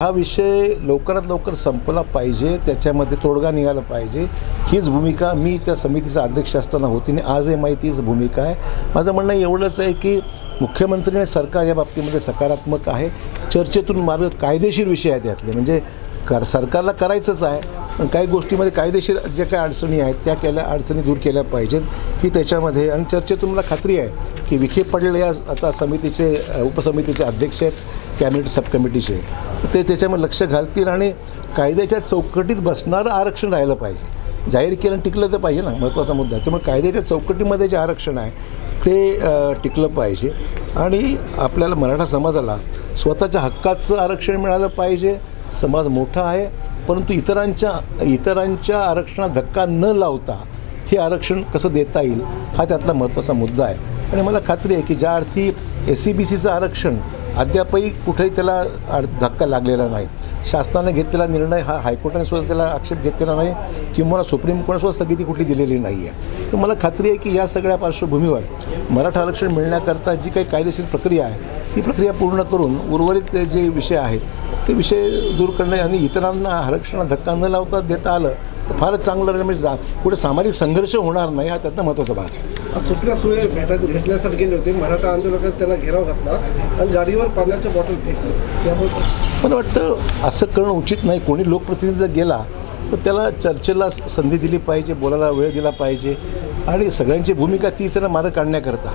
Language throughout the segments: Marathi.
हा विषय लवकरात लवकर संपला पाहिजे, त्याच्यामध्ये तोडगा निघाला पाहिजे, हीच भूमिका मी त्या समितीचा अध्यक्ष असताना होती आणि आजही माहिती हीच भूमिका आहे। माझं म्हणणं एवढंच आहे की मुख्यमंत्री आणि सरकार या बाबतीमध्ये सकारात्मक आहे। चर्चेतून मार्ग कायदेशीर विषय आहेत यातले, म्हणजे सरकारला करायचंच आहे, पण काही गोष्टीमध्ये कायदेशीर जे काही अडचणी आहेत त्या अडचणी दूर केल्या पाहिजेत ही त्याच्यामध्ये। आणि चर्चेतून मला खात्री आहे की विखे पाटील या आता समितीचे उपसमितीचे अध्यक्ष आहेत, कॅबिनेट सब कमिटीचे, ते त्याच्यामध्ये लक्ष घालतील आणि कायद्याच्या चौकटीत बसणारं आरक्षण राहिलं पाहिजे। जाहीर केलं टिकलं तर पाहिजे ना, महत्त्वाचा मुद्दा आहे। त्यामुळे कायद्याच्या चौकटीमध्ये जे आरक्षण आहे ते टिकलं पाहिजे आणि आपल्याला मराठा समाजाला स्वतःच्या हक्काचं आरक्षण मिळालं पाहिजे। समाज मोठा आहे, परंतु इतरांच्या आरक्षणात धक्का न लावता हे आरक्षण कसं देता येईल हा त्यातला महत्त्वाचा मुद्दा आहे। आणि मला खात्री आहे की ज्या अर्थी SC-BCचं आरक्षण अद्यापही कुठेही त्याला धक्का लागलेला नाही, शासनाने घेतलेला निर्णय हा हायकोर्टाने सुद्धा त्याला आक्षेप घेतलेला नाही किंवा सुप्रीम कोर्टाने सुद्धा स्थगिती कुठली दिलेली नाही आहे। तर मला खात्री आहे की या सगळ्या पार्श्वभूमीवर मराठा आरक्षण मिळण्याकरता जी काही कायदेशीर प्रक्रिया आहे ती प्रक्रिया पूर्ण करून उर्वरित जे विषय आहेत ते विषय दूर करणे आणि इतरांना आरक्षणात धक्का न लावता देता आलं तर फारच चांगलं राहील। म्हणजे पुढे सामाजिक संघर्ष होणार नाही हा त्यातला महत्त्वाचा भाग आहे। सुप्रिया सुळे भेटण्यासाठी गेले होते, मराठा आंदोलकांनी त्यांना घेराव घातला आणि गाडीवर पाण्याच्या बॉटल फेकली। त्यामुळे मला वाटतं असं करणं उचित नाही। कोणी लोकप्रतिनिधी जर गेला तर त्याला चर्चेला संधी दिली पाहिजे, बोलायला वेळ दिला पाहिजे आणि सगळ्यांची भूमिका तीच आहे मार्ग काढण्याकरता।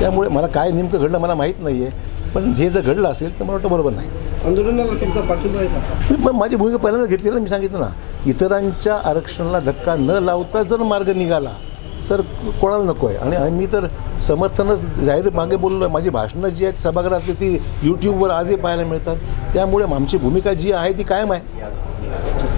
त्यामुळे मला काय नेमकं घडलं मला माहीत नाही आहे, पण हे जर घडलं असेल तर मला वाटतं बरोबर नाही। आंदोलनाला तुमचा पाठिंबा आहे का? मग माझी भूमिका पहिल्यांदा घेतली ना, मी सांगितलं ना, इतरांच्या आरक्षणाला धक्का न लावता जर मार्ग निघाला तर कोणाला नको आहे। आणि मी तर समर्थनच जाहीर मागे बोललो, माझी भाषणं जी आहेत सभागृहातली ती यूट्यूबवर आजही पाहायला मिळतात। त्यामुळे आमची भूमिका जी आहे ती कायम आहे।